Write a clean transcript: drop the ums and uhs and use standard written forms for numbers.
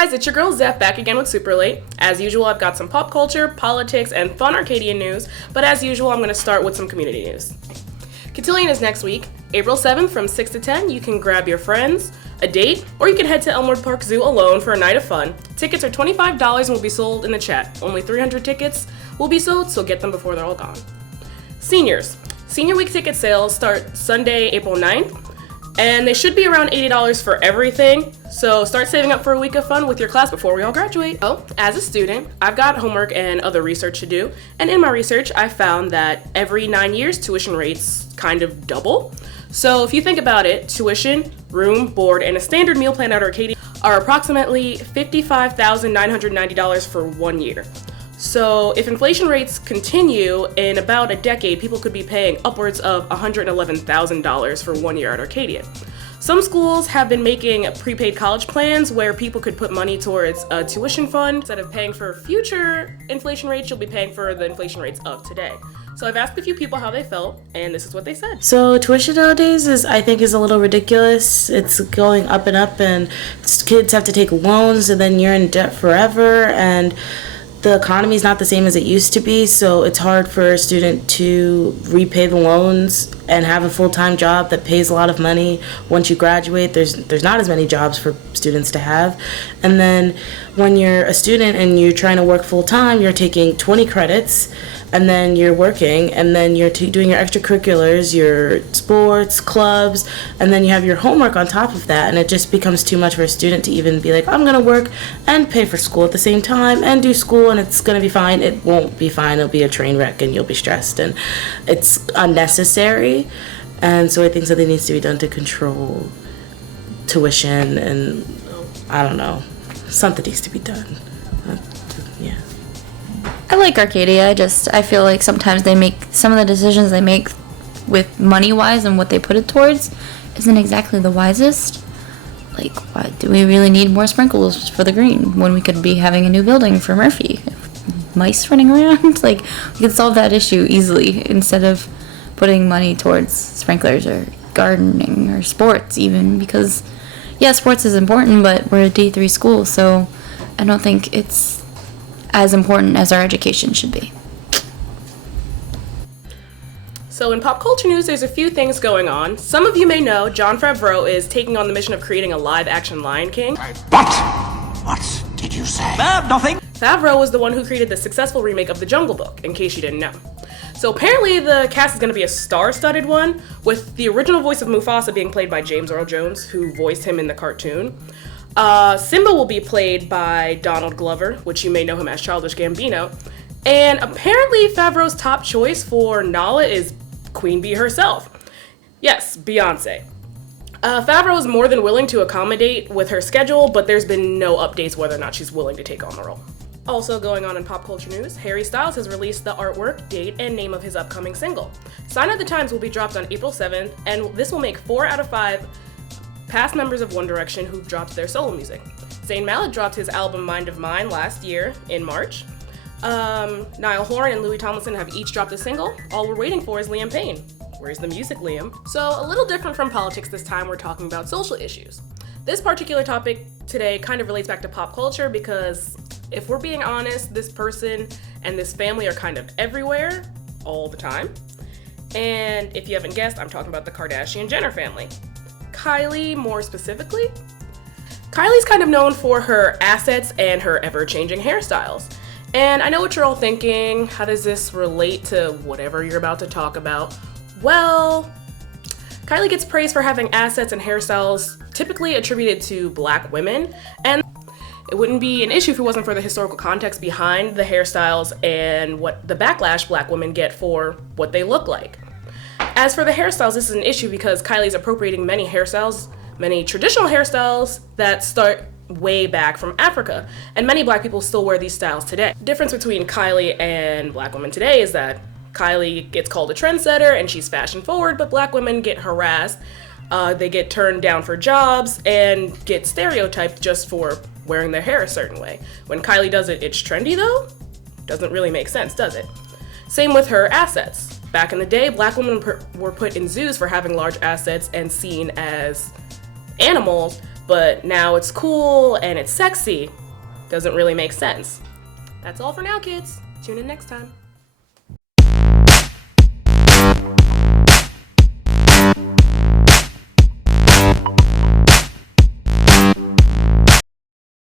guys, it's your girl Zeph back again with Super Late. As usual, I've got some pop culture, politics, and fun Arcadian news, but as usual, I'm going to start with some community news. Cotillion is next week, April 7th from 6 to 10. You can grab your friends, a date, or you can head to Elmwood Park Zoo alone for a night of fun. Tickets are $25 and will be sold in the chat. Only 300 tickets will be sold, so get them before they're all gone. Seniors. Senior Week ticket sales start Sunday, April 9th. And they should be around $80 for everything, so start saving up for a week of fun with your class before we all graduate. Oh, as a student, I've got homework and other research to do, and in my research, I found that every 9 years, tuition rates kind of double. So if you think about it, tuition, room, board, and a standard meal plan at Arcadia are approximately $55,990 for 1 year. So if inflation rates continue, in about a decade, people could be paying upwards of $111,000 for 1 year at Arcadia. Some schools have been making prepaid college plans where people could put money towards a tuition fund. Instead of paying for future inflation rates, you'll be paying for the inflation rates of today. So I've asked a few people how they felt, and this is what they said. So tuition nowadays I think is a little ridiculous. It's going up, and kids have to take loans, and then you're in debt forever, and the economy is not the same as it used to be, so it's hard for a student to repay the loans and have a full-time job that pays a lot of money. Once you graduate, there's not as many jobs for students to have. And then when you're a student and you're trying to work full-time, you're taking 20 credits, and then you're working, and then you're doing your extracurriculars, your sports, clubs, and then you have your homework on top of that, and it just becomes too much for a student to even be like, I'm gonna work and pay for school at the same time and do school, and it's gonna be fine. It won't be fine. It'll be a train wreck, and you'll be stressed, and it's unnecessary. And so I think something needs to be done to control tuition, and I don't know, something needs to be done. Yeah. I like Arcadia. I feel like sometimes they make some of the decisions they make with money-wise and what they put it towards isn't exactly the wisest. Like, why do we really need more sprinkles for the green when we could be having a new building for Murphy? Mice running around? Like, we could solve that issue easily instead of putting money towards sprinklers or gardening or sports even, because, yeah, sports is important, but we're a D3 school, so I don't think it's as important as our education should be. So in pop culture news, there's a few things going on. Some of you may know Jon Favreau is taking on the mission of creating a live-action Lion King. What did you say? Nothing. Favreau was the one who created the successful remake of The Jungle Book, in case you didn't know. So apparently the cast is going to be a star-studded one, with the original voice of Mufasa being played by James Earl Jones, who voiced him in the cartoon. Simba will be played by Donald Glover, which you may know him as Childish Gambino. And apparently Favreau's top choice for Nala is Queen Bee herself. Yes, Beyonce. Favreau is more than willing to accommodate with her schedule, but there's been no updates whether or not she's willing to take on the role. Also going on in pop culture news, Harry Styles has released the artwork, date, and name of his upcoming single. Sign of the Times will be dropped on April 7th, and this will make 4 out of 5 past members of One Direction who've dropped their solo music. Zayn Malik dropped his album Mind of Mine last year in March. Niall Horan and Louis Tomlinson have each dropped a single. All we're waiting for is Liam Payne. Where's the music, Liam? So a little different from politics this time, we're talking about social issues. This particular topic today kind of relates back to pop culture because if we're being honest, this person and this family are kind of everywhere all the time. And if you haven't guessed, I'm talking about the Kardashian-Jenner family. Kylie, more specifically. Kylie's kind of known for her assets and her ever-changing hairstyles. And I know what you're all thinking, how does this relate to whatever you're about to talk about? Well, Kylie gets praised for having assets and hairstyles typically attributed to Black women, and it wouldn't be an issue if it wasn't for the historical context behind the hairstyles and what the backlash Black women get for what they look like. As for the hairstyles, this is an issue because Kylie's appropriating many traditional hairstyles that start way back from Africa, and many Black people still wear these styles today. The difference between Kylie and Black women today is that Kylie gets called a trendsetter and she's fashion forward, but Black women get harassed, they get turned down for jobs, and get stereotyped just for wearing their hair a certain way. When Kylie does it, it's trendy though? Doesn't really make sense, does it? Same with her assets. Back in the day, Black women were put in zoos for having large assets and seen as animals, but now it's cool and it's sexy. Doesn't really make sense. That's all for now, kids. Tune in next time.